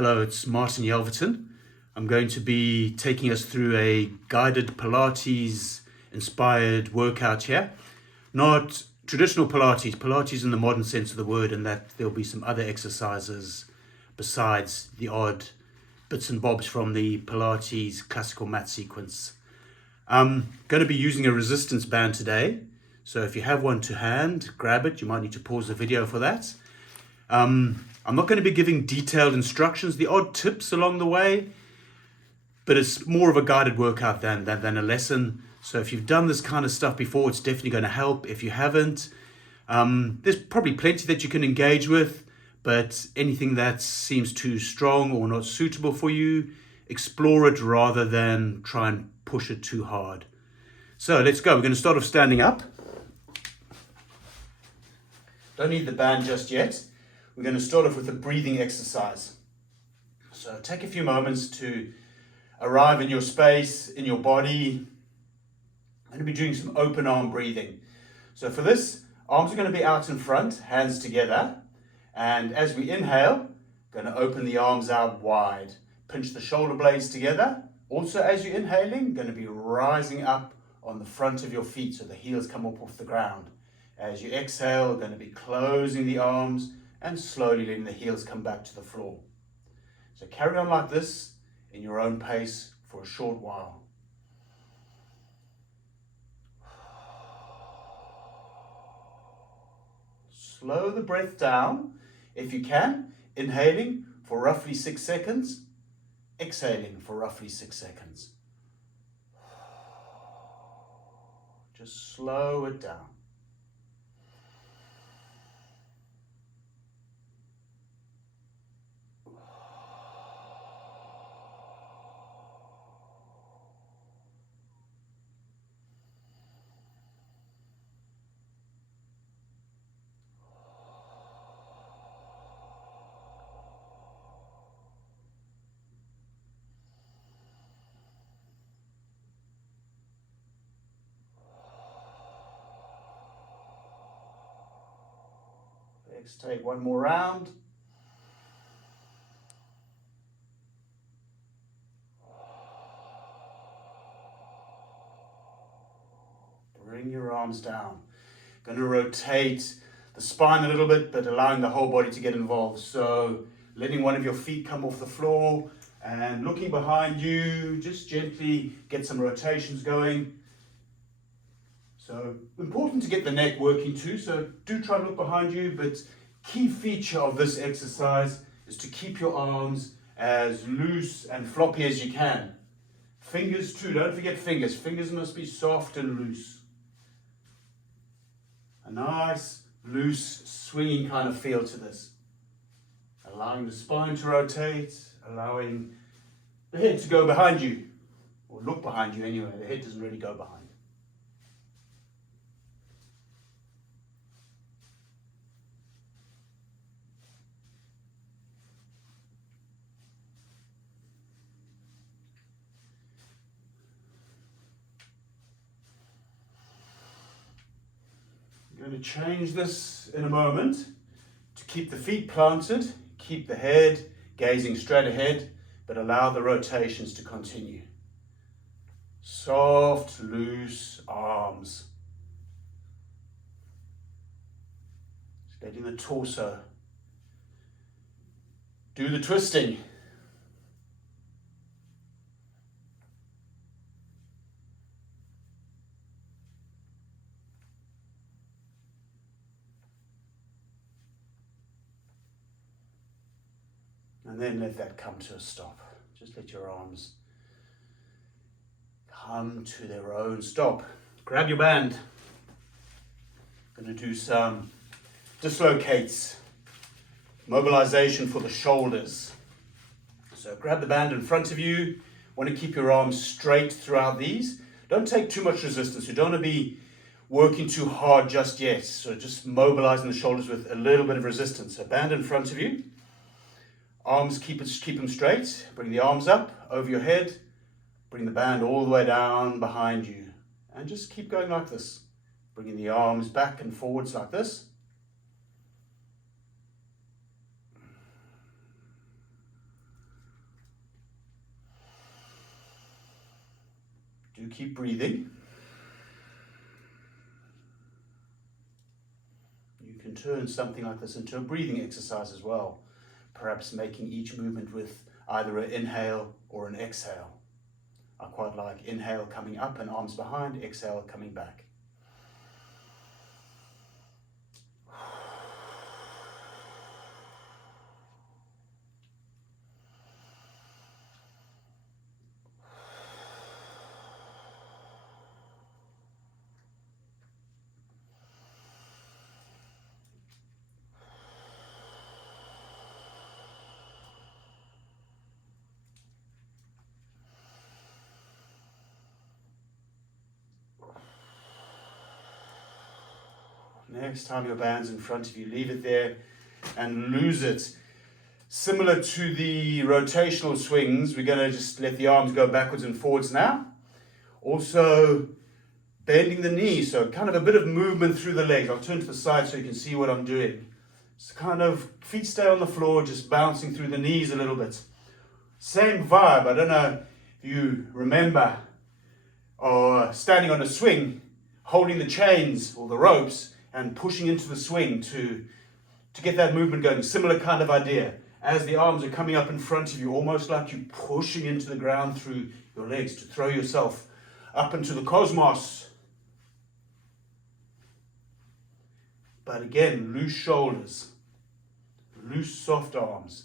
Hello, it's Martin Yelverton. I'm going to be taking us through a guided Pilates-inspired workout here. Not traditional Pilates in the modern sense of the word, and that there'll be some other exercises besides the odd bits and bobs from the Pilates classical mat sequence. I'm going to be using a resistance band today, so if you have one to hand, grab it. You might need to pause the video for that. I'm not going to be giving detailed instructions, the odd tips along the way, but it's more of a guided workout than a lesson. So if you've done this kind of stuff before, it's definitely going to help. If you haven't, there's probably plenty that you can engage with, but anything that seems too strong or not suitable for you, explore it rather than try and push it too hard. So let's go. We're going to start off standing up. Don't need the band just yet. We're going to start off with a breathing exercise. So take a few moments to arrive in your space, in your body. I'm going to be doing some open arm breathing. So for this, arms are going to be out in front, hands together. And as we inhale, going to open the arms out wide. Pinch the shoulder blades together. Also, as you're inhaling, going to be rising up on the front of your feet so the heels come up off the ground. As you exhale, going to be closing the arms and slowly letting the heels come back to the floor. So carry on like this in your own pace for a short while. Slow the breath down if you can, inhaling for roughly 6 seconds, exhaling for roughly 6 seconds. Just slow it down. Let's take one more round. Bring your arms down. Going to rotate the spine a little bit, but allowing the whole body to get involved. So letting one of your feet come off the floor and looking behind you, just gently get some rotations going. So important to get the neck working too, so do try and look behind you, but key feature of this exercise is to keep your arms as loose and floppy as you can. Fingers too, don't forget fingers. Fingers must be soft and loose. A nice, loose, swinging kind of feel to this. Allowing the spine to rotate, allowing the head to go behind you, or look behind you anyway. The head doesn't really go behind. I'm going to change this in a moment to keep the feet planted, keep the head gazing straight ahead, but allow the rotations to continue. Soft, loose arms. Just letting the torso do the twisting. And then let that come to a stop. Just let your arms come to their own stop. Grab your band. Going to do some dislocates, mobilization for the shoulders. So grab the band in front of you. Want to keep your arms straight throughout these. Don't take too much resistance. You don't want to be working too hard just yet. So just mobilizing the shoulders with a little bit of resistance. So band in front of you. Arms, keep them straight. Bring the arms up over your head. Bring the band all the way down behind you. And just keep going like this. Bringing the arms back and forwards like this. Do keep breathing. You can turn something like this into a breathing exercise as well, perhaps making each movement with either an inhale or an exhale. I quite like inhale coming up and arms behind, exhale coming back. Next time your band's in front of you, leave it there and lose it. Similar to the rotational swings, we're going to just let the arms go backwards and forwards now. Also, bending the knees, so kind of a bit of movement through the legs. I'll turn to the side so you can see what I'm doing. It's kind of feet stay on the floor, just bouncing through the knees a little bit. Same vibe. I don't know if you remember, or standing on a swing, holding the chains or the ropes and pushing into the swing to get that movement going. Similar kind of idea. As the arms are coming up in front of you, almost like you're pushing into the ground through your legs to throw yourself up into the cosmos. But again, loose shoulders, loose soft arms.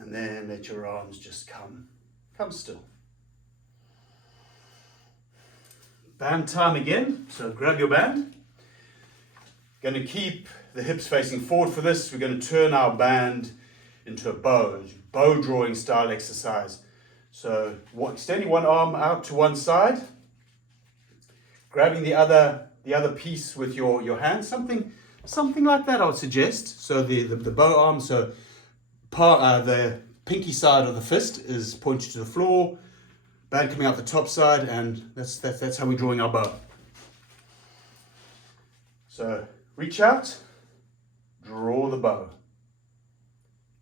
And then let your arms just come still. Band time again, so grab your band. Going to keep the hips facing forward for this. We're going to turn our band into a bow drawing style exercise. So extending one arm out to one side, grabbing the other piece with your hand, something like that I would suggest. So the bow arm, so the pinky side of the fist is pointed to the floor, band coming out the top side, and that's how we're drawing our bow. So reach out, draw the bow.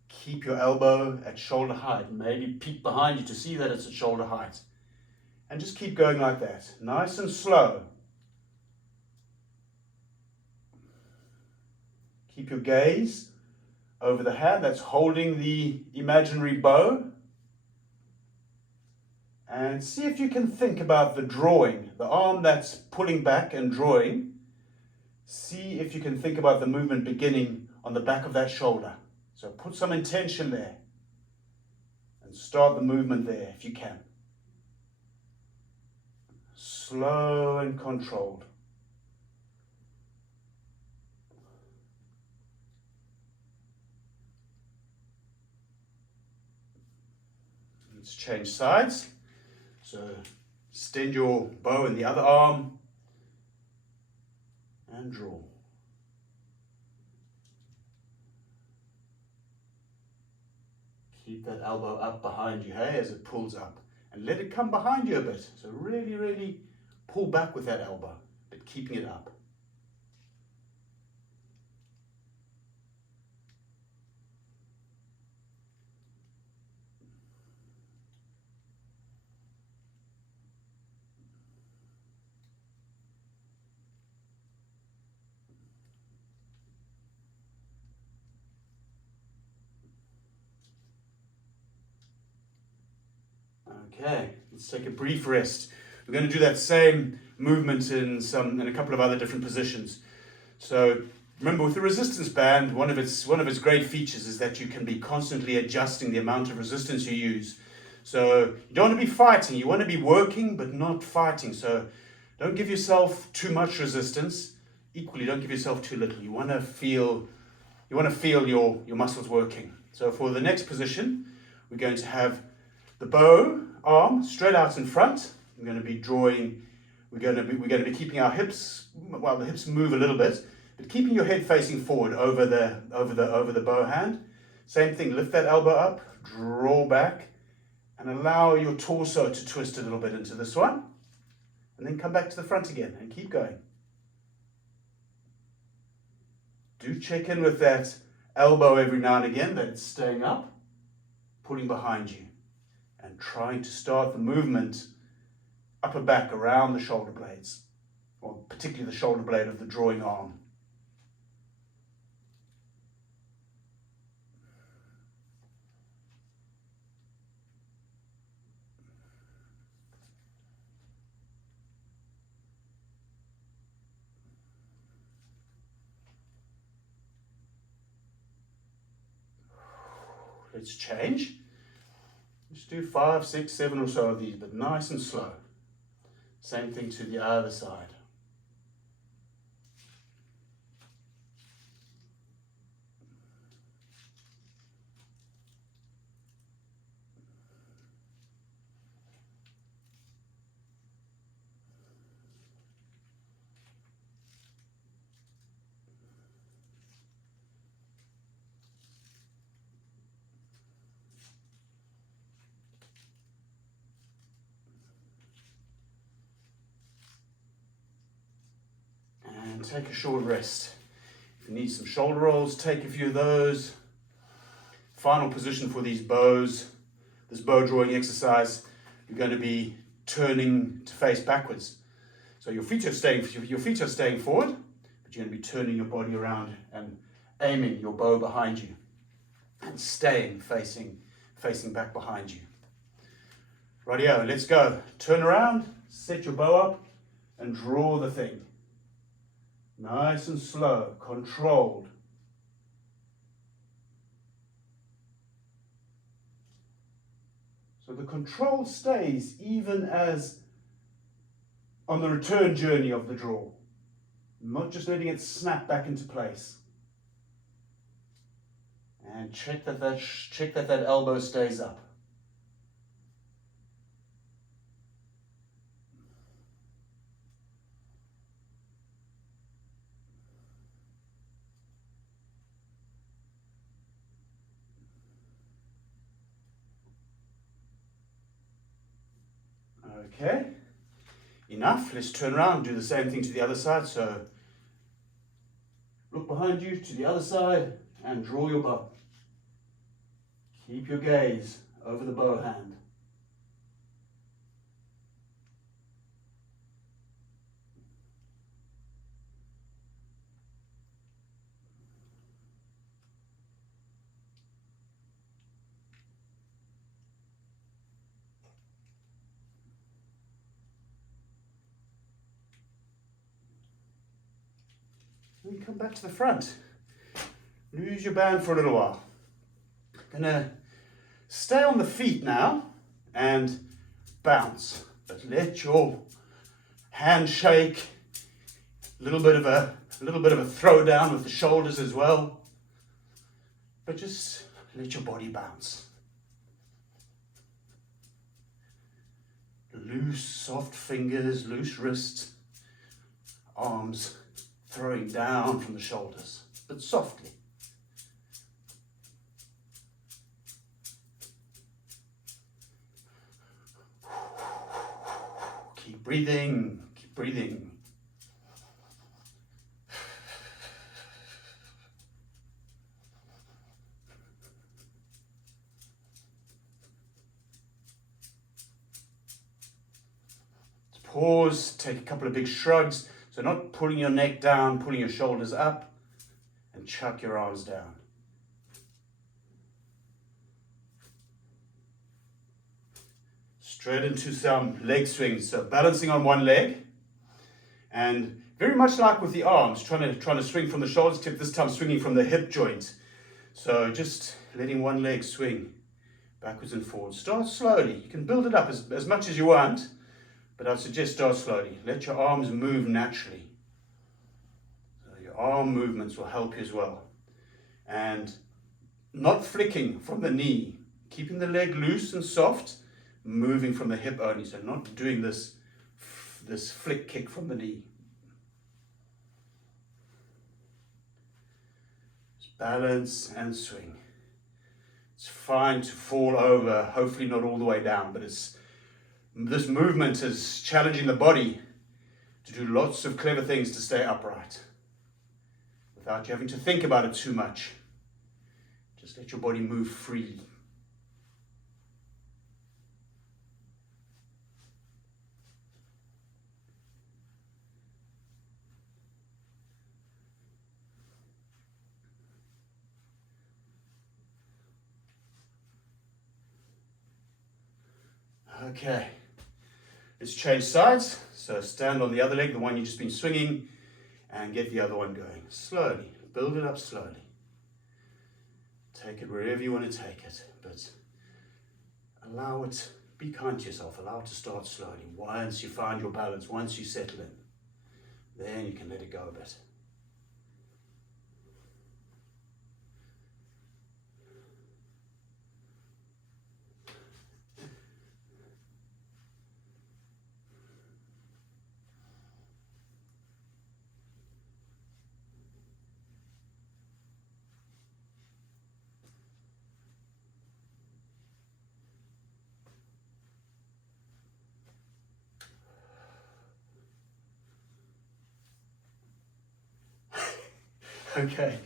Keep your elbow at shoulder height. Maybe peek behind you to see that it's at shoulder height. And just keep going like that, nice and slow. Keep your gaze over the hand that's holding the imaginary bow. And see if you can think about the drawing, the arm that's pulling back and drawing. See if you can think about the movement beginning on the back of that shoulder. So put some intention there and start the movement there if you can. Slow and controlled. Let's change sides. So extend your bow in the other arm and draw. Keep that elbow up behind you, hey, as it pulls up. And let it come behind you a bit. So really, really pull back with that elbow, but keeping it up. Okay, let's take a brief rest. We're going to do that same movement in a couple of other different positions. So remember, with the resistance band, one of its great features is that you can be constantly adjusting the amount of resistance you use. So you don't want to be fighting, you want to be working but not fighting. So don't give yourself too much resistance. Equally, don't give yourself too little. You want to feel your muscles working. So for the next position, we're going to have the bow arm straight out in front. We're going to be keeping our hips, well, the hips move a little bit, but keeping your head facing forward over the bow hand. Same thing, lift that elbow up, draw back, and allow your torso to twist a little bit into this one. And then come back to the front again and keep going. Do check in with that elbow every now and again, that it's staying up, pulling behind you, and trying to start the movement upper back around the shoulder blades, or particularly the shoulder blade of the drawing arm. Let's change. Let's do 5, 6, 7 or so of these, but nice and slow. Same thing to the other side. And take a short rest. If you need some shoulder rolls, take a few of those. Final position for these bows, this bow drawing exercise, you're going to be turning to face backwards. So your feet are staying forward, but you're going to be turning your body around and aiming your bow behind you and staying facing back behind you. Rightio, let's go. Turn around, set your bow up, and draw the thing. Nice and slow, controlled. So the control stays even as on the return journey of the draw. Not just letting it snap back into place. And check that elbow stays up. Okay, enough. Let's turn around, do the same thing to the other side. So look behind you to the other side and draw your bow. Keep your gaze over the bow hand. And come back to the front. Lose your band for a little while. Gonna stay on the feet now and bounce, but let your hand shake. A little bit of a throw down with the shoulders as well, but just let your body bounce. Loose, soft fingers, loose wrists, arms throwing down from the shoulders, but softly. Keep breathing, keep breathing. Pause, take a couple of big shrugs. So not pulling your neck down, pulling your shoulders up, and chuck your arms down. Straight into some leg swings. So balancing on one leg, and very much like with the arms, trying to swing from the shoulders tip, this time swinging from the hip joint. So just letting one leg swing backwards and forwards. Start slowly. You can build it up as much as you want. But I'd suggest start slowly. Let your arms move naturally. So your arm movements will help you as well. And not flicking from the knee. Keeping the leg loose and soft, moving from the hip only. So not doing this flick kick from the knee. balance and swing. It's fine to fall over, hopefully not all the way down, but this movement is challenging the body to do lots of clever things to stay upright without you having to think about it too much. Just let your body move freely. Okay, let's change sides. So stand on the other leg, the one you've just been swinging, and get the other one going. Slowly, build it up slowly. Take it wherever you want to take it, but allow it, be kind to yourself, allow it to start slowly. Once you find your balance, once you settle in, then you can let it go a bit. Okay,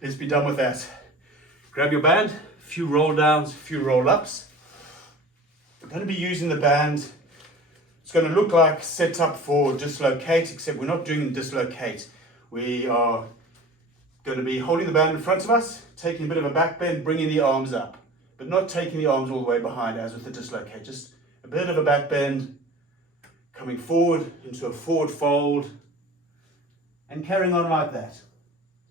let's be done with that. Grab your band, a few roll downs, a few roll ups. I'm going to be using the band. It's going to look like set up for dislocate, except we're not doing dislocate. We are going to be holding the band in front of us, taking a bit of a back bend, bringing the arms up, but not taking the arms all the way behind as with the dislocate. Just a bit of a back bend, coming forward into a forward fold, and carrying on like that.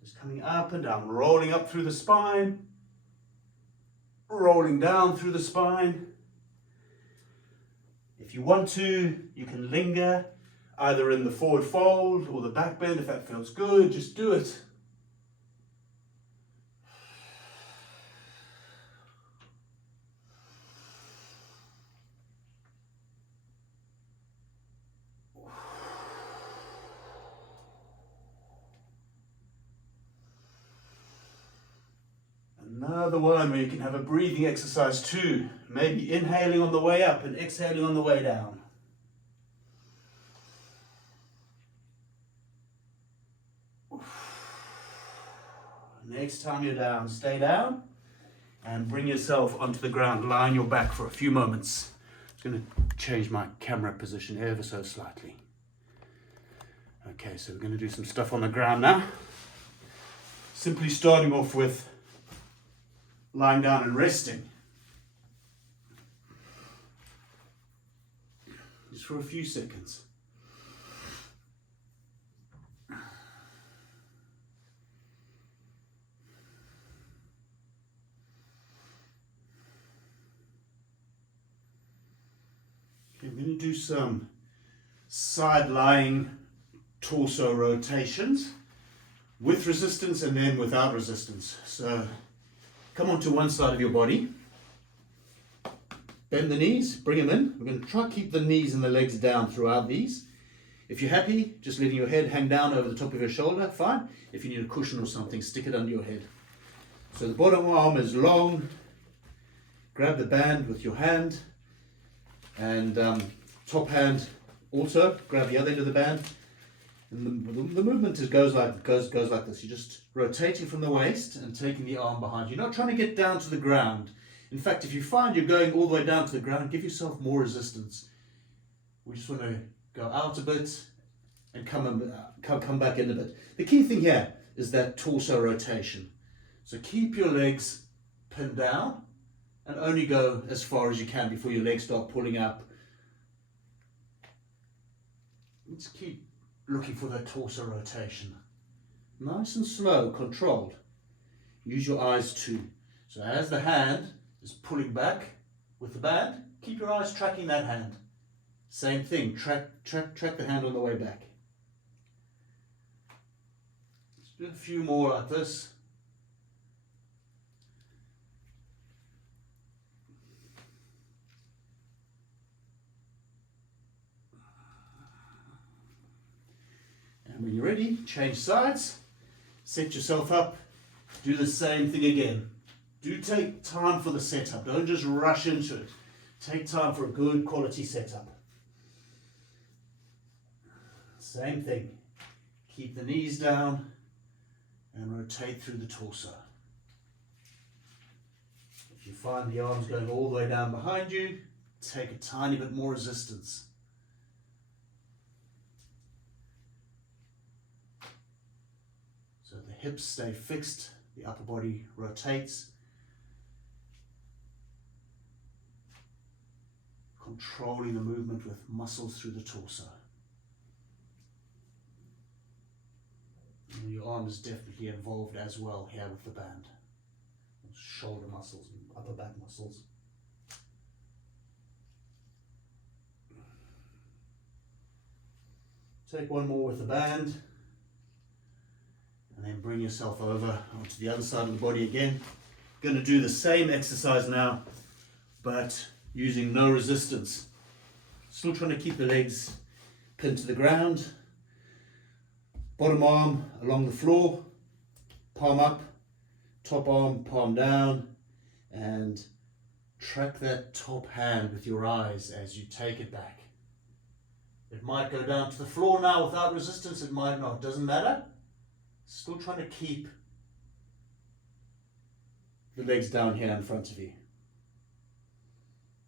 Just coming up and down, rolling up through the spine, rolling down through the spine. If you want to, you can linger either in the forward fold or the back bend if that feels good, just do it. Another one where you can have a breathing exercise too. Maybe inhaling on the way up and exhaling on the way down. Next time you're down, stay down and bring yourself onto the ground. Lie on your back for a few moments. I'm going to change my camera position ever so slightly. Okay, so we're going to do some stuff on the ground now. Simply starting off with lying down and resting. Just for a few seconds. Okay, I'm going to do some side lying torso rotations with resistance and then without resistance. So come onto one side of your body, bend the knees, bring them in. We're going to try to keep the knees and the legs down throughout these. If you're happy, just letting your head hang down over the top of your shoulder, fine. If you need a cushion or something, stick it under your head. So the bottom arm is long, grab the band with your hand, and top hand also, grab the other end of the band. And the movement goes like this. You're just rotating from the waist and taking the arm behind you. You're not trying to get down to the ground. In fact, if you find you're going all the way down to the ground, give yourself more resistance. We just want to go out a bit and come back in a bit. The key thing here is that torso rotation. So keep your legs pinned down and only go as far as you can before your legs start pulling up. Let's keep looking for that torso rotation. Nice and slow, controlled. Use your eyes too. So as the hand is pulling back with the band, keep your eyes tracking that hand. Same thing, track the hand on the way back. Let's do a few more like this. And when you're ready, change sides, set yourself up Do the same thing again. Do take time for the setup. Don't just rush into it. Take time for a good quality setup. Same thing. Keep the knees down and rotate through the torso. If you find the arms going all the way down behind you, take a tiny bit more resistance. So the hips stay fixed, the upper body rotates. Controlling the movement with muscles through the torso. And your arm is definitely involved as well here with the band. Shoulder muscles and upper back muscles. Take one more with the band. And then bring yourself over onto the other side of the body again. Going to do the same exercise now, but using no resistance. Still trying to keep the legs pinned to the ground. Bottom arm along the floor, palm up, top arm, palm down, and track that top hand with your eyes as you take it back. It might go down to the floor now without resistance, it might not, doesn't matter. Still trying to keep the legs down here in front of you.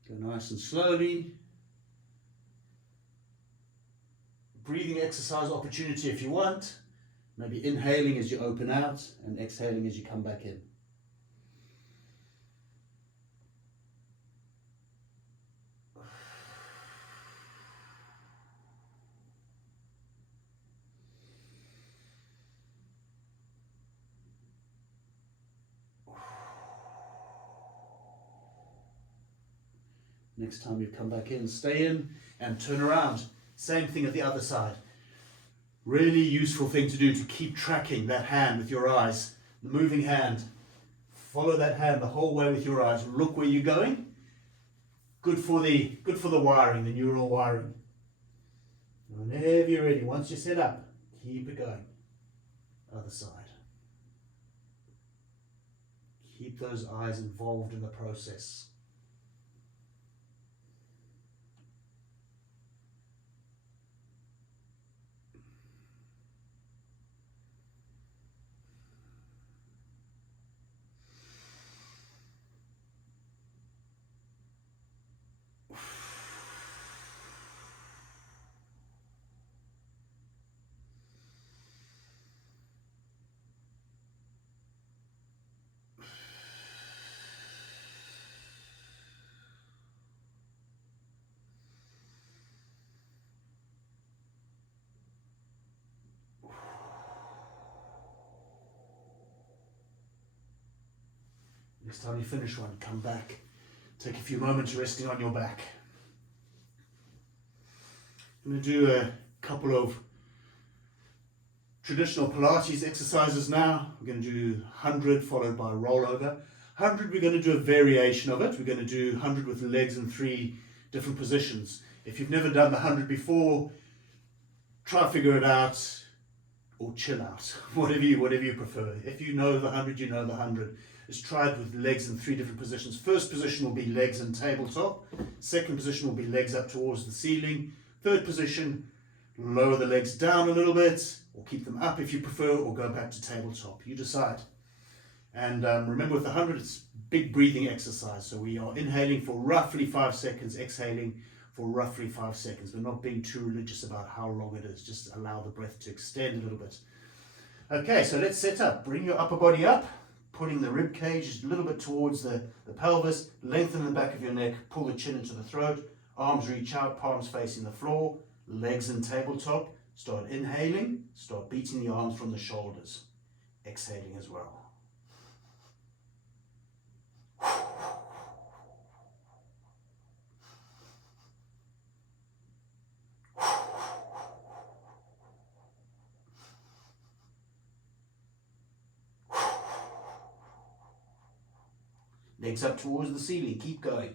Go nice and slowly. Breathing exercise opportunity if you want. Maybe inhaling as you open out and exhaling as you come back in. Next time you come back in, stay in and turn around. Same thing at the other side. Really useful thing to do to keep tracking that hand with your eyes. The moving hand. Follow that hand the whole way with your eyes. Look where you're going. Good for the wiring, the neural wiring. Whenever you're ready, once you're set up, keep it going. Other side. Keep those eyes involved in the process. Next time you finish one, come back. Take a few moments resting on your back. I'm going to do a couple of traditional Pilates exercises now. We're going to do 100 followed by rollover. 100, we're going to do a variation of it. We're going to do 100 with the legs in 3 different positions. If you've never done the 100 before, try to figure it out or chill out, whatever you prefer. If you know the 100, you know the 100. Just try it with legs in 3 different positions. First position will be legs and tabletop. Second position will be legs up towards the ceiling. Third position, lower the legs down a little bit, or keep them up if you prefer, or go back to tabletop. You decide. And remember with the 100, it's big breathing exercise. So we are inhaling for roughly 5 seconds, exhaling for roughly 5 seconds. We're not being too religious about how long it is. Just allow the breath to extend a little bit. Okay, so let's set up. Bring your upper body up. Pulling the rib cage a little bit towards the pelvis, lengthen the back of your neck, pull the chin into the throat, arms reach out, palms facing the floor, legs in tabletop. Start inhaling, start beating the arms from the shoulders, exhaling as well. Legs up towards the ceiling, keep going.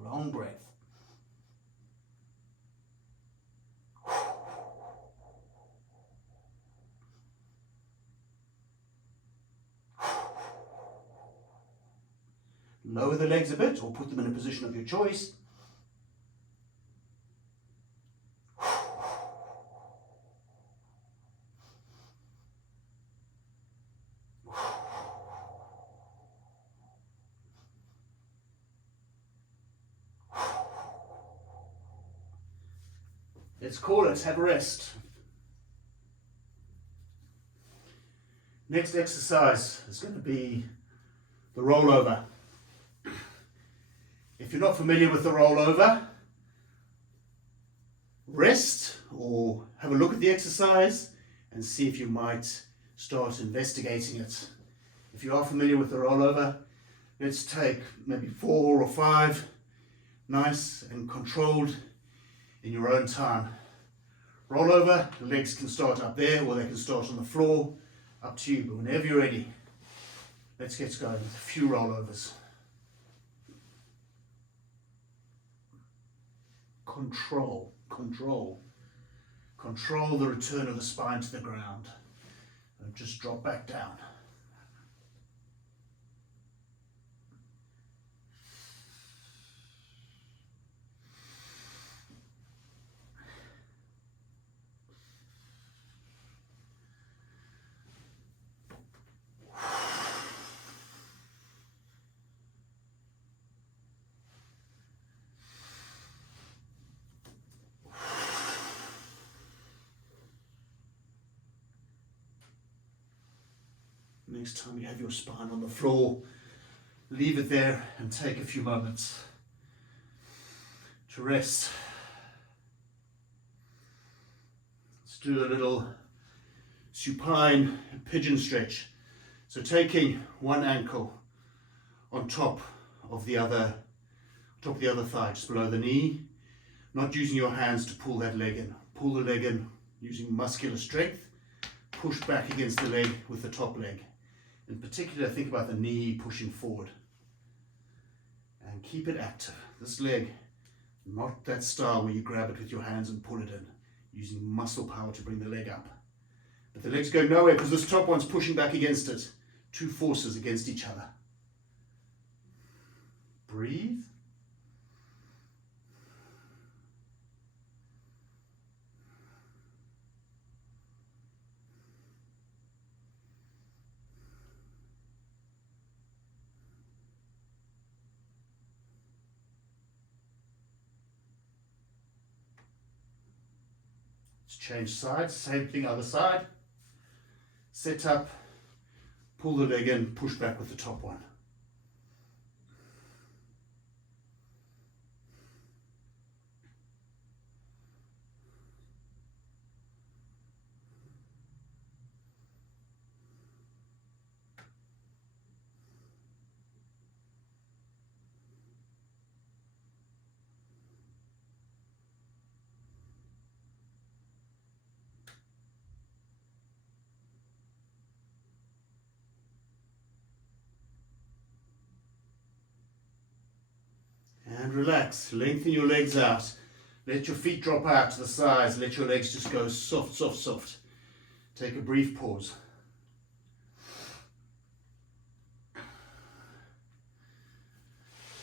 Long breath. Lower the legs a bit or put them in a position of your choice. Let's call it, have a rest. Next exercise is going to be the rollover. If you're not familiar with the rollover, rest or have a look at the exercise and see if you might start investigating it. If you are familiar with the rollover, let's take maybe 4 or 5, nice and controlled in your own time. Rollover, the legs can start up there or they can start on the floor, up to you, but whenever you're ready, let's get going with a few rollovers. Control the return of the spine to the ground and just drop back down. Next time you have your spine on the floor, leave it there and take a few moments to rest. Let's do a little supine pigeon stretch. So taking one ankle on top of the other thigh, just below the knee, not using your hands to pull that leg in. Pull the leg in using muscular strength, push back against the leg with the top leg. In particular, think about the knee pushing forward and keep it active. This leg, not that style where you grab it with your hands and pull it in, using muscle power to bring the leg up. But the leg's going nowhere because this top one's pushing back against it. Two forces against each other. Breathe. Change sides, same thing other side. Set up, pull the leg in, push back with the top one. And relax, lengthen your legs out. Let your feet drop out to the sides. Let your legs just go soft, soft, soft. Take a brief pause.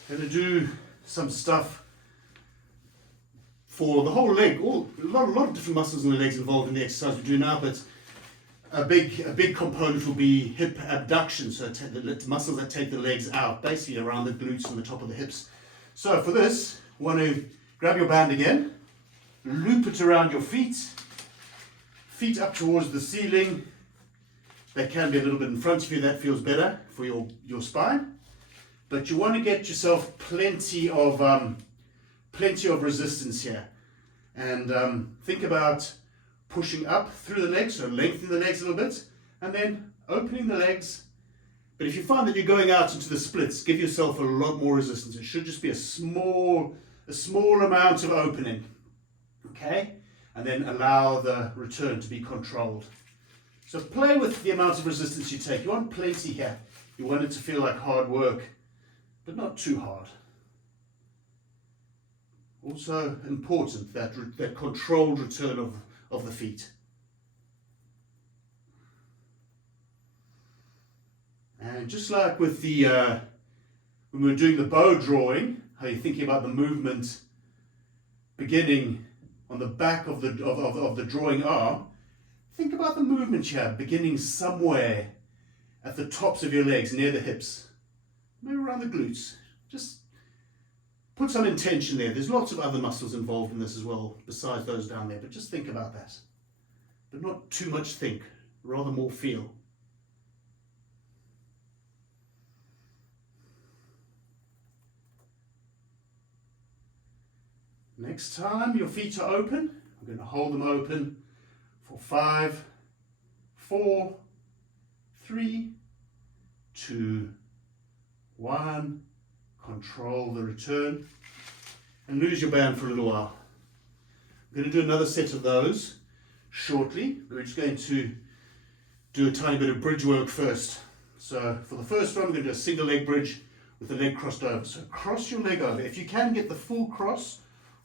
Going to do some stuff for the whole leg. A lot of different muscles in the legs involved in the exercise we do now, but a big component will be hip abduction, so the muscles that take the legs out, basically around the glutes and the top of the hips. So for this, you want to grab your band again, loop it around your feet up towards the ceiling. They can be a little bit in front of you, that feels better for your spine. But you want to get yourself plenty of resistance here. And think about pushing up through the legs, so lengthening the legs a little bit, and then opening the legs. But if you find that you're going out into the splits, give yourself a lot more resistance. It should just be a small amount of opening, okay? And then allow the return to be controlled. So play with the amount of resistance you take. You want plenty here. You want it to feel like hard work, but not too hard. Also important, that controlled return of the feet. And just like with the when we were doing the bow drawing, how you're thinking about the movement beginning on the back of the drawing arm, think about the movement here beginning somewhere at the tops of your legs, near the hips, maybe around the glutes. Just put some intention there. There's lots of other muscles involved in this as well, besides those down there, but just think about that. But not too much think, rather more feel. Next time your feet are open, I'm going to hold them open for 5, 4, 3, 2, 1. Control the return and lose your band for a little while. I'm going to do another set of those shortly. We're just going to do a tiny bit of bridge work first. So for the first one, we're going to do a single leg bridge with the leg crossed over. So cross your leg over. If you can get the full cross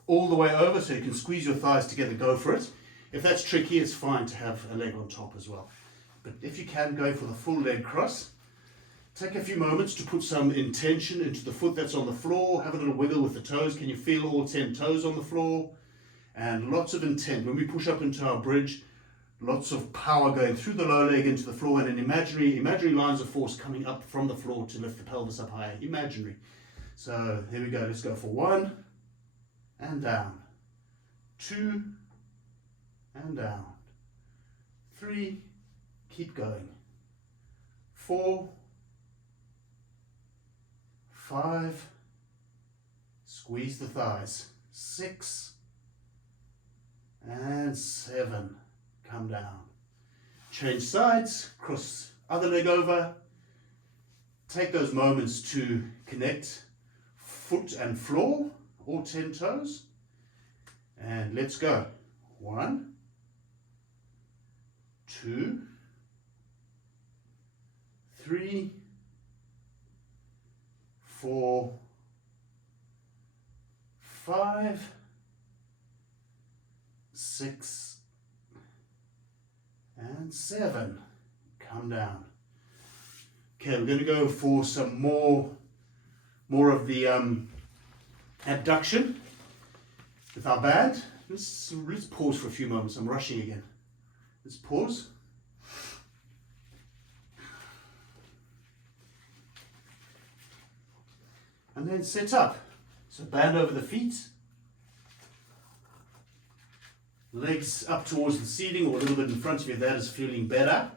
all the way over so you can squeeze your thighs together, go for it. If that's tricky, it's fine to have a leg on top as well. But if you can, go for the full leg cross. Take a few moments to put some intention into the foot that's on the floor. Have a little wiggle with the toes. Can you feel all 10 toes on the floor? And lots of intent. When we push up into our bridge, lots of power going through the lower leg into the floor, and an imaginary lines of force coming up from the floor to lift the pelvis up higher. Imaginary. So here we go. Let's go for 1 and down. 2 and down. 3, keep going. 4, 5, squeeze the thighs. 6 and 7, come down. Change sides, cross other leg over. Take those moments to connect foot and floor, all 10 toes. And let's go. 1, 2, 3, 4, 5, 6, and 7. Come down. Okay, we're going to go for some more of the abduction with our band. Let's pause for a few moments. I'm rushing again. Let's pause. And then sit up. So band over the feet. Legs up towards the ceiling or a little bit in front of you. That is feeling better.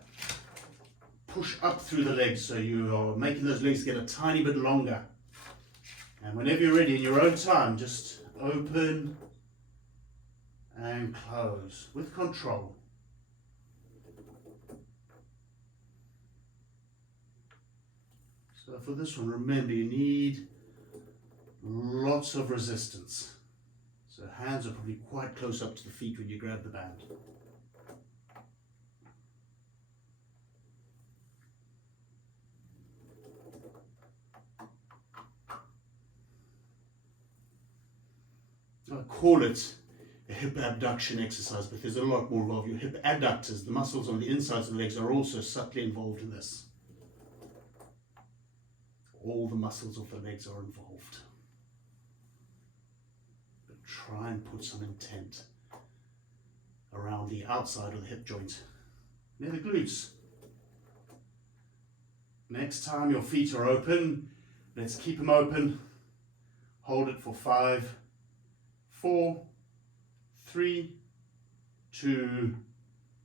Push up through the legs so you are making those legs get a tiny bit longer. And whenever you're ready in your own time, just open and close with control. So for this one, remember you need lots of resistance. So hands are probably quite close up to the feet when you grab the band. I call it a hip abduction exercise, but there's a lot more involved. Your hip adductors, the muscles on the insides of the legs, are also subtly involved in this. All the muscles of the legs are involved. But try and put some intent around the outside of the hip joint, near the glutes. Next time your feet are open, let's keep them open. Hold it for 5, 4, 3, 2,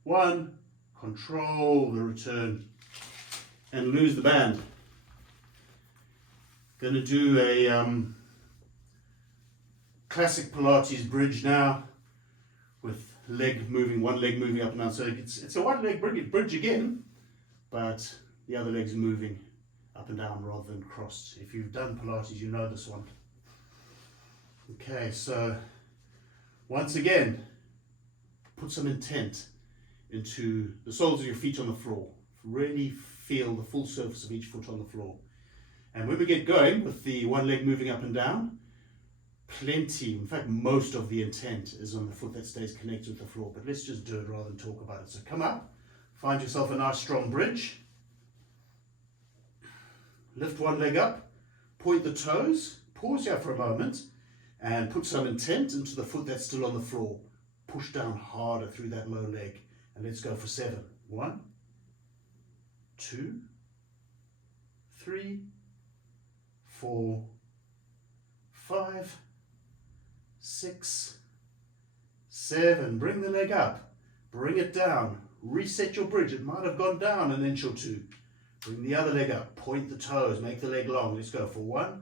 1. Control the return and lose the band. Going to do a classic Pilates bridge now with one leg moving up and down. So it's a one leg bridge again, but the other leg's moving up and down rather than crossed. If you've done Pilates, you know this one. Okay, so once again, put some intent into the soles of your feet on the floor. Really feel the full surface of each foot on the floor. And when we get going with the one leg moving up and down, in fact most of the intent is on the foot that stays connected with the floor, but let's just do it rather than talk about it. So come up, find yourself a nice strong bridge, lift one leg up, point the toes, pause here for a moment, and put some intent into the foot that's still on the floor. Push down harder through that low leg. And let's go for 7. 1, 2, 3, 4, 5, 6, 7. Bring the leg up. Bring it down. Reset your bridge. It might have gone down an inch or 2. Bring the other leg up. Point the toes. Make the leg long. Let's go for 1,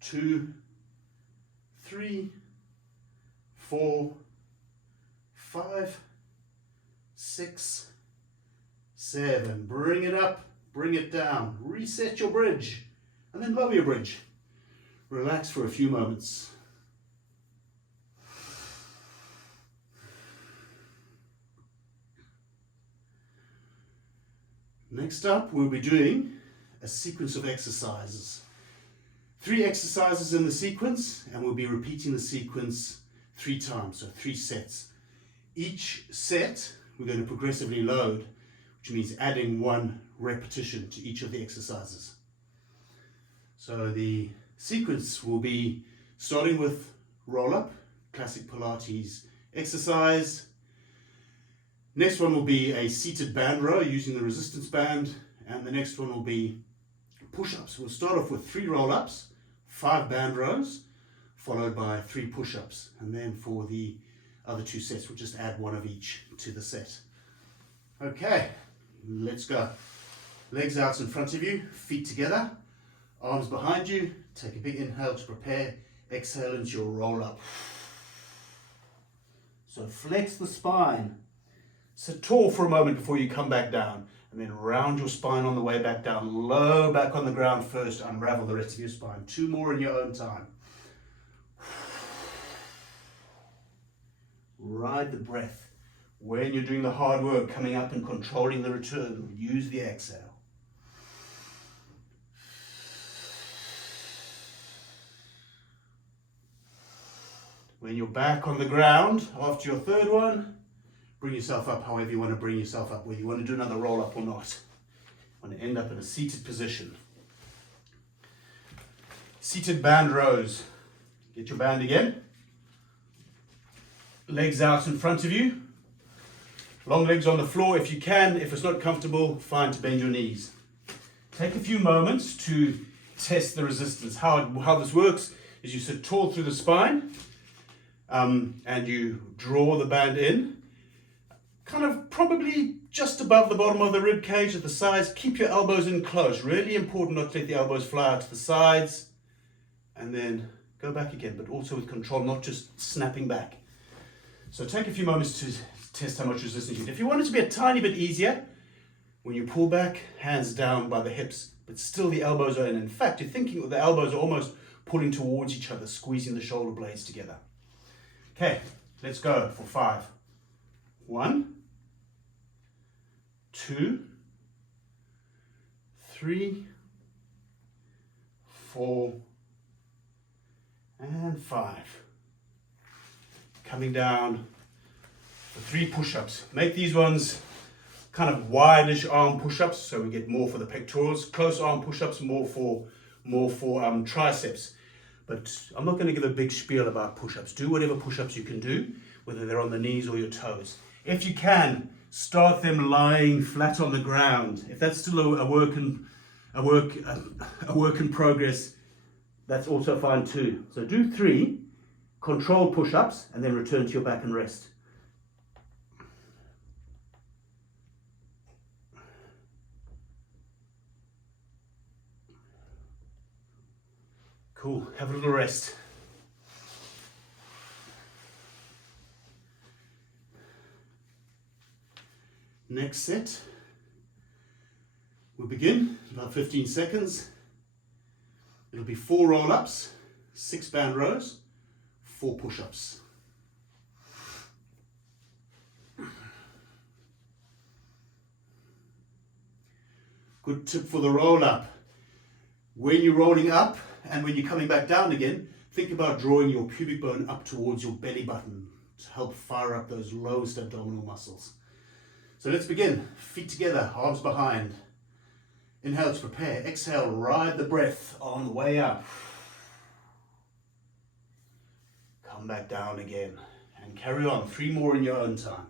2, 3, 4, 5, 6, 7. Bring it up. Bring it down. Reset your bridge. And then lower your bridge. Relax for a few moments. Next up, we'll be doing a sequence of exercises. 3 exercises in the sequence, and we'll be repeating the sequence 3 times, so 3 sets. Each set, we're going to progressively load, which means adding 1 repetition to each of the exercises. So the sequence will be starting with roll-up, classic Pilates exercise. Next one will be a seated band row using the resistance band, and the next one will be push-ups. We'll start off with 3 roll-ups, 5 band rows, followed by 3 push-ups, and then for the other 2 sets we'll just add 1 of each to the set. Okay, let's go. Legs out in front of you, feet together, arms behind you. Take a big inhale to prepare. Exhale into your roll-up. So flex the spine. Sit tall for a moment before you come back down, and then round your spine on the way back down. Low back on the ground first, unravel the rest of your spine. 2 more in your own time. Ride the breath. When you're doing the hard work, coming up and controlling the return, use the exhale. When you're back on the ground, after your 3rd one, bring yourself up however you want to bring yourself up, whether you want to do another roll up or not. You want to end up in a seated position. Seated band rows. Get your band again. Legs out in front of you. Long legs on the floor if you can. If it's not comfortable, fine to bend your knees. Take a few moments to test the resistance. How this works is you sit tall through the spine and you draw the band in. Kind of probably just above the bottom of the rib cage at the sides. Keep your elbows in close. Really important not to let the elbows fly out to the sides. And then go back again, but also with control, not just snapping back. So take a few moments to test how much resistance you get. If you want it to be a tiny bit easier, when you pull back, hands down by the hips, but still the elbows are in. In fact, you're thinking that the elbows are almost pulling towards each other, squeezing the shoulder blades together. Okay, let's go for 5. 1, 2, 3, 4, and 5. Coming down for 3 push-ups. Make these ones kind of wide-ish arm push-ups, so we get more for the pectorals. Close arm push-ups, more for triceps. But I'm not going to give a big spiel about push-ups. Do whatever push-ups you can do, whether they're on the knees or your toes. If you can, start them lying flat on the ground. If that's still a work in progress, that's also fine too. So do 3 controlled push-ups and then return to your back and rest. Cool, have a little rest. Next set, we'll begin in about 15 seconds. It'll be 4 roll-ups, 6 band rows, 4 push-ups. Good tip for the roll-up. When you're rolling up and when you're coming back down again, think about drawing your pubic bone up towards your belly button to help fire up those lowest abdominal muscles. So let's begin. Feet together, arms behind. Inhale to prepare. Exhale, ride the breath on the way up. Come back down again and carry on. 3 more in your own time.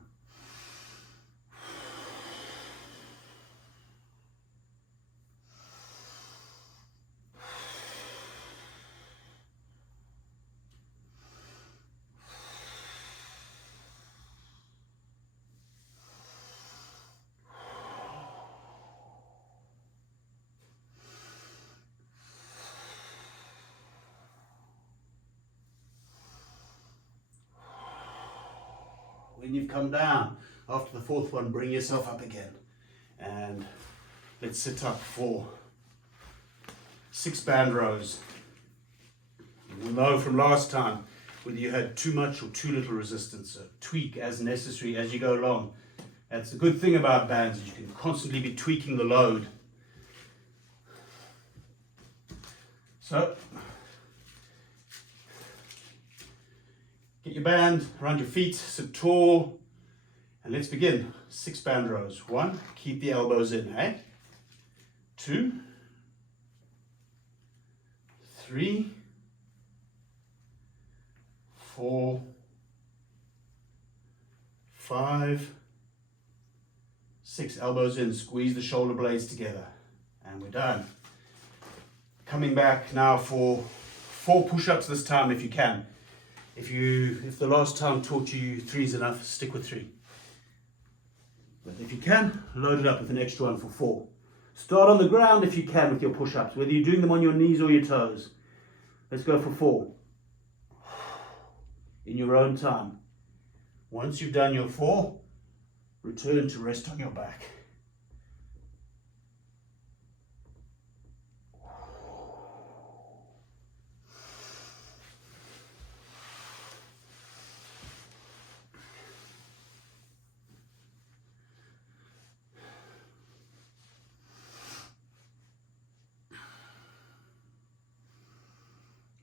When you've come down, after the 4th one, bring yourself up again. And let's sit up for 6 band rows. You'll know from last time whether you had too much or too little resistance. So tweak as necessary as you go along. That's the good thing about bands, is you can constantly be tweaking the load. So, get your band around your feet, sit tall, and let's begin. 6 band rows. 1, keep the elbows in, 2, 3, 4, 5, 6. Elbows in, squeeze the shoulder blades together, and we're done. Coming back now for 4 push-ups this time if you can. If the last time taught you 3 is enough, stick with 3. But if you can, load it up with an extra one for 4. Start on the ground if you can with your push-ups, whether you're doing them on your knees or your toes. Let's go for 4. In your own time. Once you've done your 4, return to rest on your back.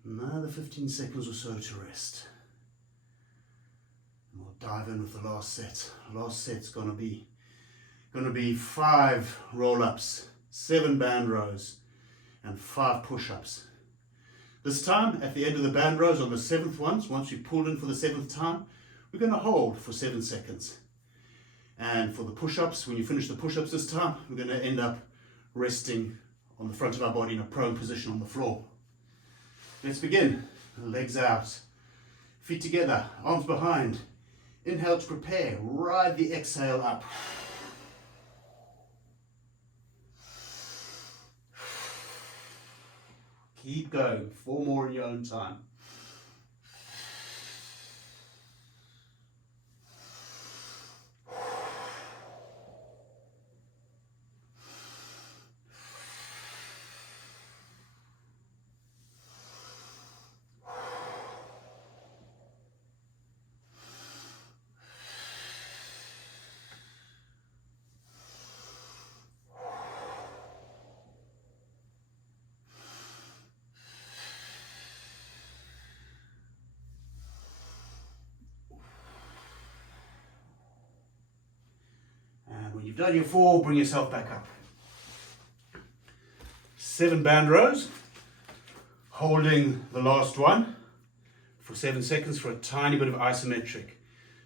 Another 15 seconds or so to rest. And we'll dive in with the last set. Last set's gonna be 5 roll-ups, 7 band rows, and 5 push-ups. This time, at the end of the band rows on the 7th ones, once you've pulled in for the 7th time, we're gonna hold for 7 seconds. And for the push-ups, when you finish the push-ups this time, we're gonna end up resting on the front of our body in a prone position on the floor. Let's begin. Legs out, feet together, arms behind. Inhale to prepare, ride the exhale up. Keep going, 4 more in your own time. When you've done your 4, bring yourself back up. 7 band rows, holding the last one for 7 seconds for a tiny bit of isometric.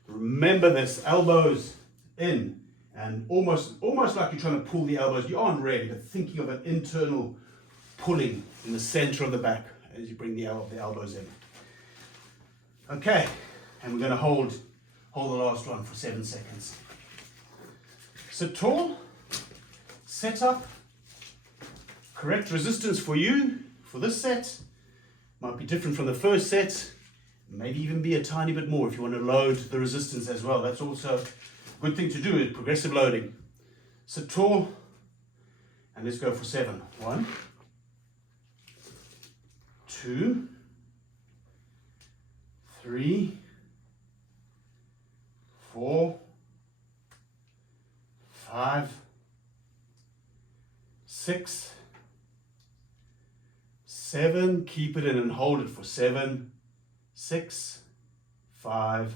Remember this, elbows in, and almost like you're trying to pull the elbows. You aren't really, but thinking of an internal pulling in the center of the back as you bring the elbows in. Okay, and we're going to hold the last one for 7 seconds. Sit tall, set up, correct resistance for you for this set. Might be different from the first set, maybe even be a tiny bit more if you want to load the resistance as well. That's also a good thing to do, is progressive loading. Sit tall, and let's go for 7. 1, 2, 3, 4, 5, 6, 7, keep it in and hold it for 7, 6, 5,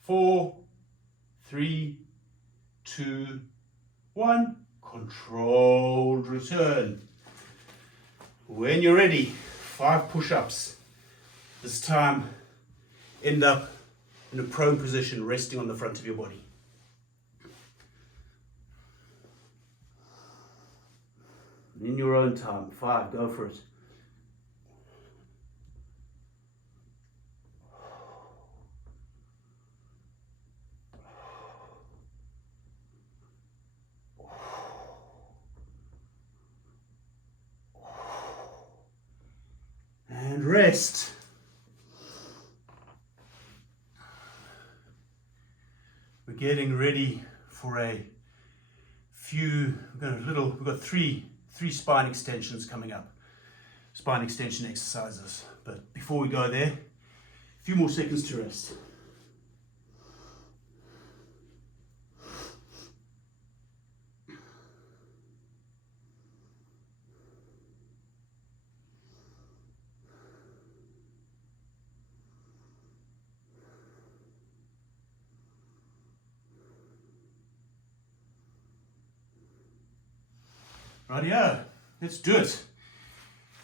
4, 3, 2, 1, Controlled return. When you're ready, 5 push-ups. This time, end up in a prone position, resting on the front of your body. In your own time, 5, go for it. And rest. We're getting ready for a few, we've got three spine extensions coming up. Spine extension exercises. But before we go there, a few more seconds to rest. Rightio, let's do it.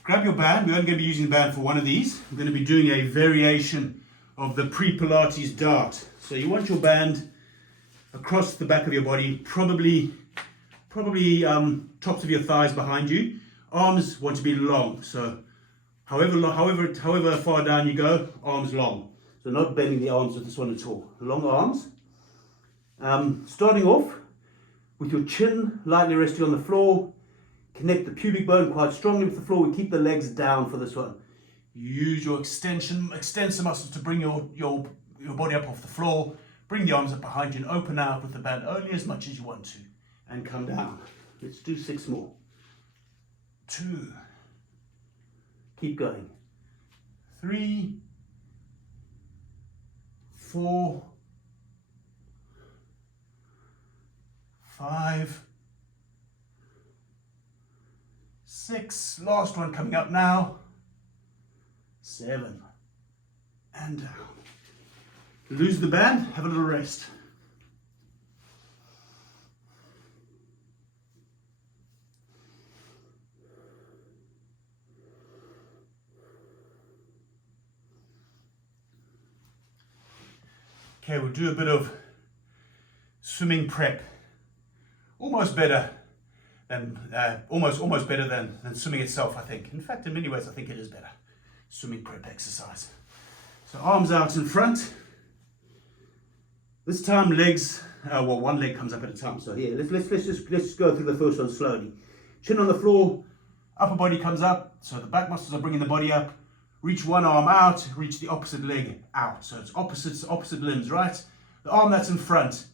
Grab your band. We're only going to be using the band for one of these. We're going to be doing a variation of the pre-Pilates dart. So you want your band across the back of your body, probably tops of your thighs behind you. Arms want to be long, so however far down you go, arms long. So not bending the arms with this one at all. Long arms. Starting off with your chin lightly resting on the floor. Connect the pubic bone quite strongly with the floor. We keep the legs down for this one. Use your extensor muscles to bring your body up off the floor. Bring the arms up behind you and open out with the band only as much as you want to. And come down. Let's do 6 more. 2. Keep going. 3. 4. 5. 6, last one coming up now. 7, and down. Lose the band, have a little rest. Okay, we'll do a bit of swimming prep. Almost better than swimming itself, I think. In fact, in many ways, I think it is better. Swimming prep exercise. So arms out in front. This time legs, one leg comes up at a time. So here, let's just go through the first one slowly. Chin on the floor, upper body comes up. So the back muscles are bringing the body up. Reach one arm out, reach the opposite leg out. So it's opposite limbs, right? The arm that's in front.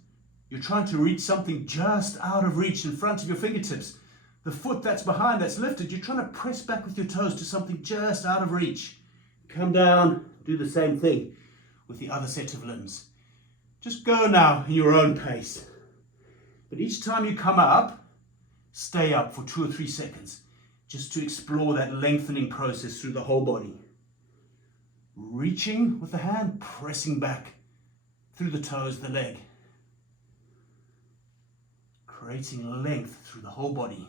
You're trying to reach something just out of reach in front of your fingertips. The foot that's behind, that's lifted, you're trying to press back with your toes to something just out of reach. Come down, do the same thing with the other set of limbs. Just go now in your own pace. But each time you come up, stay up for 2 or 3 seconds, just to explore that lengthening process through the whole body. Reaching with the hand, pressing back through the toes, the leg. Creating length through the whole body.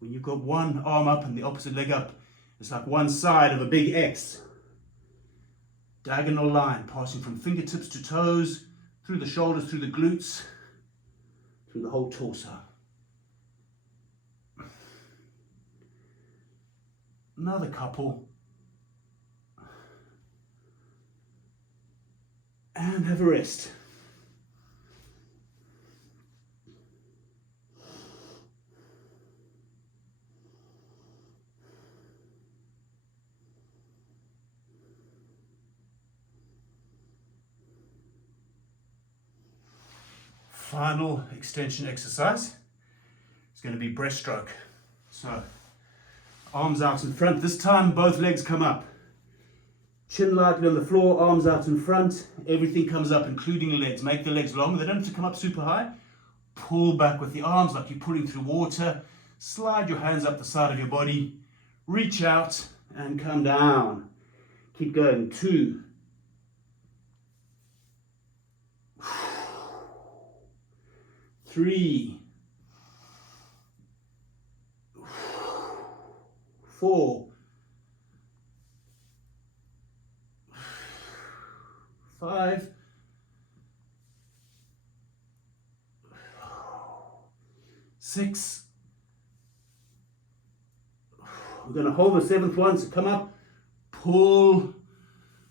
When you've got one arm up and the opposite leg up, it's like one side of a big X. Diagonal line passing from fingertips to toes, through the shoulders, through the glutes, through the whole torso. Another couple. And have a rest. Final extension exercise is going to be breaststroke. So, arms out in front. This time both legs come up. Chin lightly on the floor, arms out in front. Everything comes up, including the legs. Make the legs long. They don't have to come up super high. Pull back with the arms like you're pulling through water. Slide your hands up the side of your body. Reach out and come down. Keep going. 2. 3, 4, 5, 6. We're going to hold the 7th one, so come up, pull,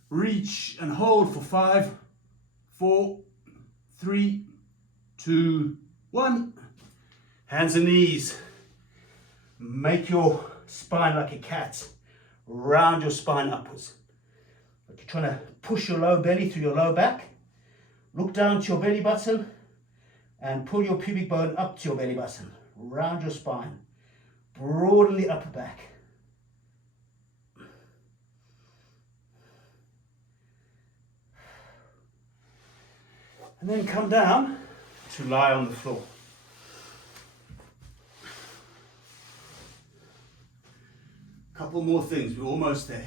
reach and hold for 5, 4, 3, 2, 1. Hands and knees. Make your spine like a cat. Round your spine upwards. Like you're trying to push your lower belly through your lower back. Look down to your belly button and pull your pubic bone up to your belly button. Round your spine. Broaden the upper back. And then come down to lie on the floor. Couple more things, we're almost there.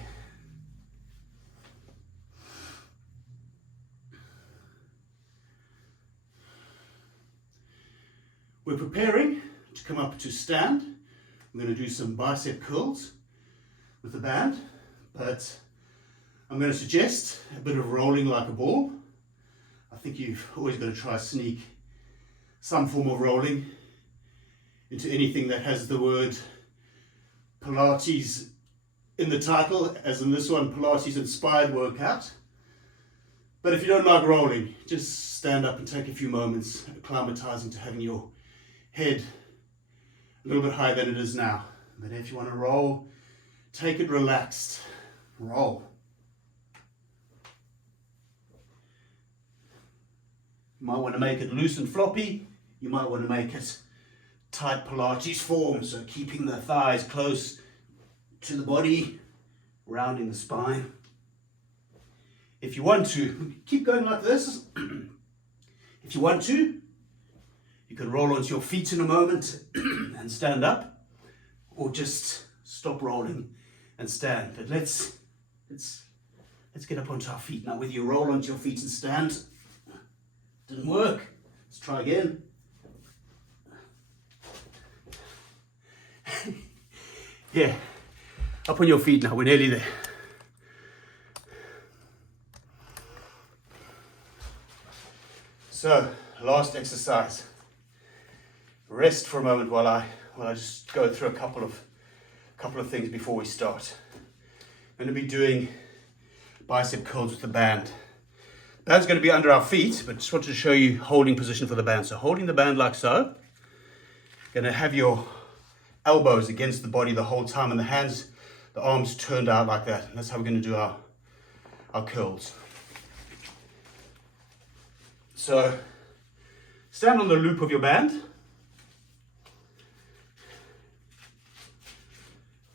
We're preparing to come up to stand. I'm going to do some bicep curls with the band, but I'm going to suggest a bit of rolling like a ball. I think you've always got to try sneak some form of rolling into anything that has the word Pilates in the title, as in this one, Pilates-inspired workout. But if you don't like rolling, just stand up and take a few moments acclimatizing to having your head a little bit higher than it is now. But if you want to roll, take it relaxed. Roll. You might want to make it loose and floppy. You might want to make it tight Pilates form, so keeping the thighs close to the body, rounding the spine. If you want to, keep going like this. If you want to, you can roll onto your feet in a moment and stand up, or just stop rolling and stand. But let's get up onto our feet now. Whether you roll onto your feet and stand, didn't work. Let's try again. Yeah, up on your feet now. We're nearly there. So, last exercise. Rest for a moment while I just go through a couple of things before we start. I'm going to be doing bicep curls with the band. The band's going to be under our feet, but just wanted to show you holding position for the band. So holding the band like so. Going to have your elbows against the body the whole time, and the arms turned out like that. And that's how we're going to do our curls. So stand on the loop of your band.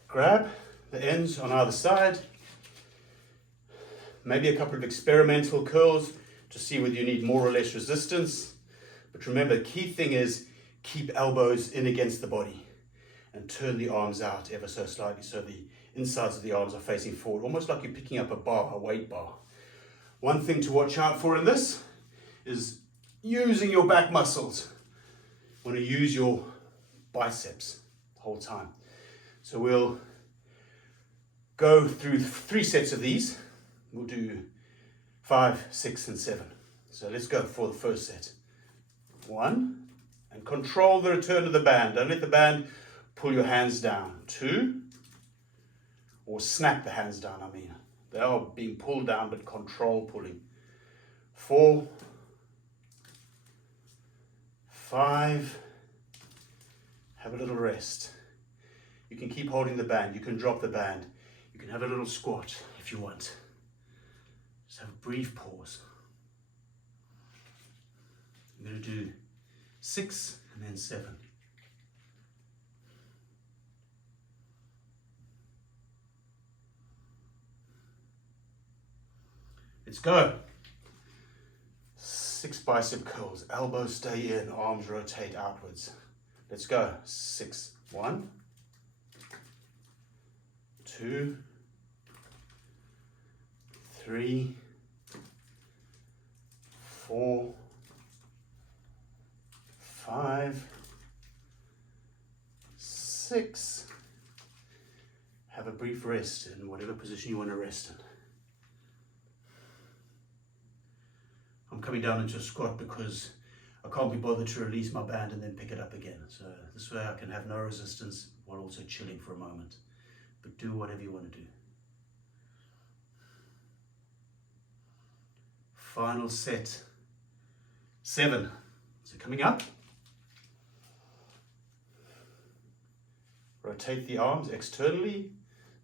Grab the ends on either side. Maybe a couple of experimental curls to see whether you need more or less resistance. But remember, the key thing is keep elbows in against the body and turn the arms out ever so slightly so the insides of the arms are facing forward, almost like you're picking up a weight bar. One thing to watch out for in this is using your back muscles. You want to use your biceps the whole time. So we'll go through 3 sets of these. We'll do 5, 6, and 7. So let's go for the first set. 1, and control the return of the band. Don't let the band pull your hands down. 2, or snap the hands down, I mean. They are being pulled down, but control pulling. 4, 5, have a little rest. You can keep holding the band, you can drop the band, you can have a little squat if you want. Just have a brief pause. I'm going to do 6 and then 7. Let's go. 6 bicep curls, elbows stay in, arms rotate outwards. Let's go. 6, 1, 2, 3, 4, 5, 6. Have a brief rest in whatever position you want to rest in. I'm coming down into a squat because I can't be bothered to release my band and then pick it up again. So this way I can have no resistance while also chilling for a moment. But do whatever you want to do. Final set. 7. So coming up. Rotate the arms externally.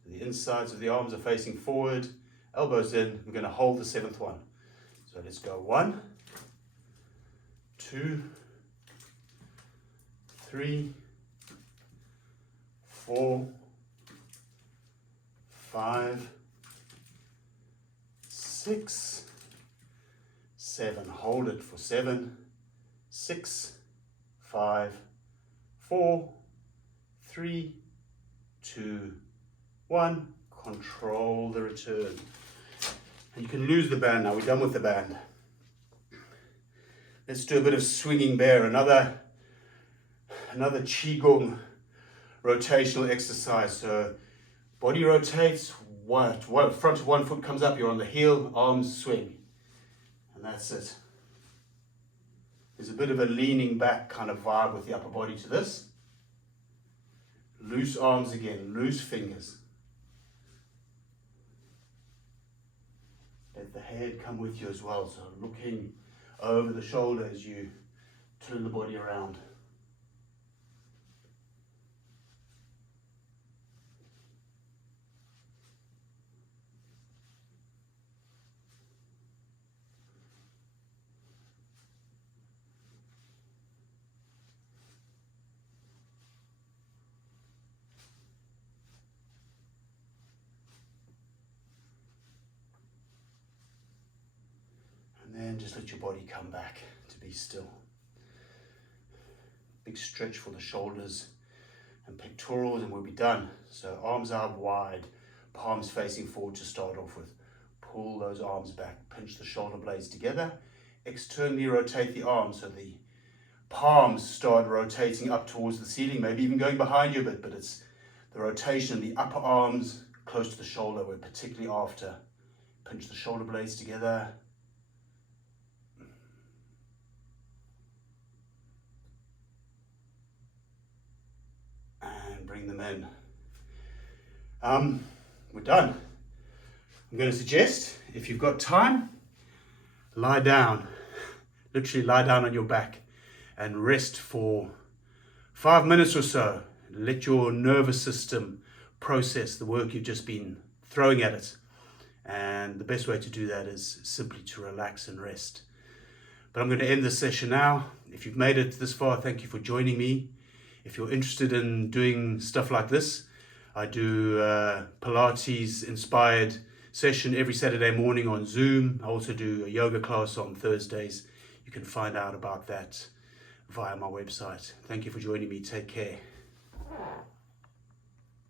The insides of the arms are facing forward. Elbows in. We're going to hold the 7th one. So let's go 1, 2, 3, 4, 5, 6, 7. Hold it for 7, 6, 5, 4, 3, 2, 1. Control the return. And you can lose the band now. We're done with the band. Let's do a bit of swinging bear. Another Qigong rotational exercise. So body rotates. Front of one foot comes up. You're on the heel. Arms swing. And that's it. There's a bit of a leaning back kind of vibe with the upper body to this. Loose arms again. Loose fingers. Let the head come with you as well, so looking over the shoulder as you turn the body around. And just let your body come back to be still. Big stretch for the shoulders and pectorals and we'll be done. So arms out wide, palms facing forward to start off with. Pull those arms back, pinch the shoulder blades together. Externally rotate the arms so the palms start rotating up towards the ceiling, maybe even going behind you a bit, but it's the rotation in the upper arms close to the shoulder we're particularly after. Pinch the shoulder blades together. Bring them in. We're done. I'm going to suggest, if you've got time, lie down. Literally lie down on your back and rest for 5 minutes or so. Let your nervous system process the work you've just been throwing at it. And the best way to do that is simply to relax and rest. But I'm going to end this session now. If you've made it this far, thank you for joining me. If you're interested in doing stuff like this, I do Pilates-inspired session every Saturday morning on Zoom. I also do a yoga class on Thursdays. You can find out about that via my website. Thank you for joining me. Take care.